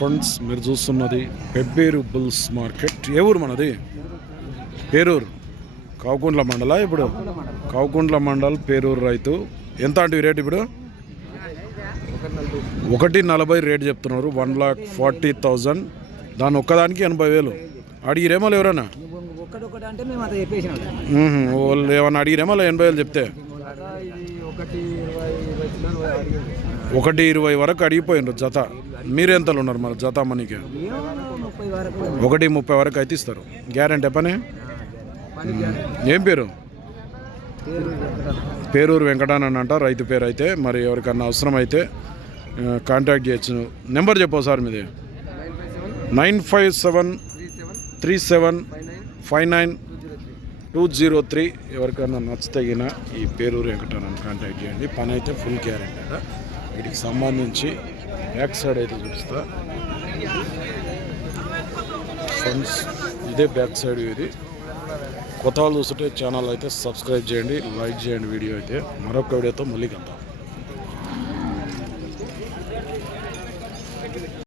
Friends మీరు చూస్తున్నది Pebbair bulls market. ఏ ఊరు మనది? పేరూరు. కావుకుంట్ల మండల ఇప్పుడు? కావుకుంట్ల మండల్ పేరూరు రైతు. ఎంత అంటే రేట్ ఇప్పుడు? ఒకటి నలభై రేట్ చెప్తున్నారు. One lakh forty thousand. దాని ఒక్కదానికి ఎనభై వేలు. అడిగిరేమో ఎవరైనా వాళ్ళు ఏమన్నా అడిగిరేమో ఎనభై వేలు చెప్తే. ఒకటి ఇరవై వరకు అడిగిపోయినారు జత. మీరెంతలు ఉన్నారు మరి జత మనకి? ఒకటి ముప్పై వరకు అయితే ఇస్తారు. గ్యారంటీ పని? ఏం పేరు. పేరూరు వెంకటానన్ అంట రైతు పేరు అయితే. మరి ఎవరికన్నా అవసరం అయితే కాంటాక్ట్ చేయొచ్చు. నెంబర్ చెప్పు సార్ మీది. Nine five seven three seven five nine two zero three. ఎవరికైనా నచ్చతగిన ఈ పేరూరు వెంకటానన్ కాంటాక్ట్ చేయండి. పని అయితే ఫుల్ గ్యారెంటీ. వీటికి సంబంధించి బ్యాక్ సైడ్ అయితే చూపిస్తా. ఫ్రెండ్స్ ఇదే బ్యాక్ సైడ్ ఇది. కొత్త వాళ్ళు చూస్తుంటే ఛానల్ అయితే సబ్స్క్రైబ్ చేయండి లైక్ చేయండి వీడియో అయితే. మరొక వీడియోతో మళ్ళీ కలుద్దాం.